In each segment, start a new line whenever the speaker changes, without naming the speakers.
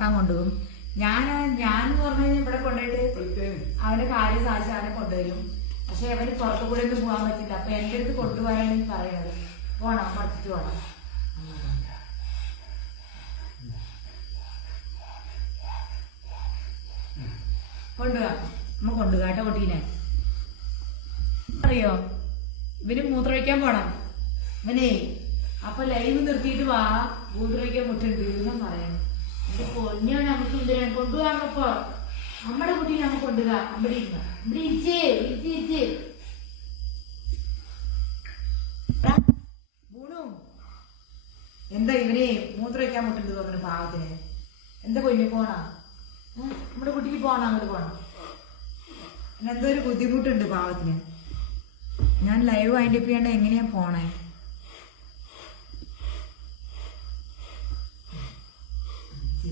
ഞാൻ കൊണ്ടുപോകും ഞാൻ ഞാൻ എന്ന് പറഞ്ഞു കഴിഞ്ഞാൽ ഇവിടെ കൊണ്ടുപോയിട്ട് അവന്റെ കാര്യം സാധിച്ച് അവനെ കൊണ്ടുവരും. പക്ഷെ അവന് പുറത്തു കൂടെ ഒന്നും പോകാൻ പറ്റില്ല. അപ്പൊ എന്റെ അടുത്ത് കൊണ്ടുപോകാനാണ് ഈ പറയണത് പോണം പഠിച്ചിട്ട് പോണം. കൊണ്ടുപോകാം. നമ്മ കൊണ്ടുപോകാട്ടെ കുട്ടീനെ. അറിയോ? ഇവന് മൂത്രമൊഴിക്കാൻ പോണം. ഇവനേ അപ്പൊ ലൈവ് നിർത്തിയിട്ട് വാ. മൂത്രമൊഴിക്കാൻ മുട്ടുണ്ട്. എന്നും പറയണം. പൊന്നാണ് നമുക്ക് ഇതിനെ കൊണ്ടുപോകാമപ്പോ നമ്മുടെ കുട്ടീനെ നമുക്ക് കൊണ്ടുപോകാം അവിടെ ഇരുന്ന. എന്താ ഇവനെ മൂത്രയ്ക്കാൻ മുട്ടുണ്ട് തോന്നുന്നു പാവത്തിന്? എന്താ കൊഞ്ഞു പോണാ? നമ്മുടെ കുട്ടിക്ക് പോണ അങ്ങോട്ട് പോണം? എന്തോ ഒരു ബുദ്ധിമുട്ടുണ്ട് പാവത്തിന്. ഞാൻ ലൈവ് വൈൻഡപ്പ് ചെയ്യേണ്ട എങ്ങനെയാ പോണേ?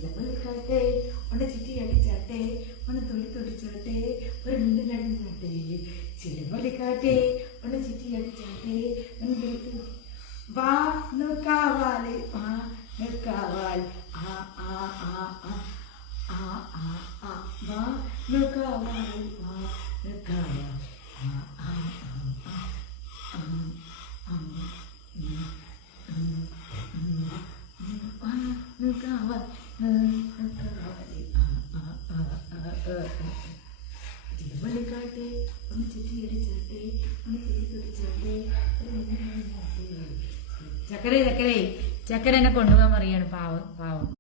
ചിലപ്പോട്ടെ ഒന്ന് ചുറ്റി അടിച്ചാട്ടെ ഒന്ന് തുള്ളി തുടിച്ചോട്ടെ ഒരു മിന്നൽ അടിച്ചാട്ടെ ചിലപ്പോട്ടെ ഒന്ന് ചുറ്റി അടിച്ചാട്ടെ ഒന്ന് വാ നോക്കാവാൽ വാ നോക്കാവാൽ ആ ആ ആ ആ ആ ആ വാ നോക്കാവാലേ വാ നോക്കാവാൽ ആ ആ ആ ആ ആ ആ ഉം, ഉം, ഉം, ഉം, വാ നോക്കാവാൽ നോക്കാവാൽ ആ ആ ആ ആ ആ ഒന്ന് ഒന്ന് ചക്കര ചക്കരേ. ചക്കര എന്നെ കൊണ്ടുപോകാൻ പറയാണ് പാവം പാവം.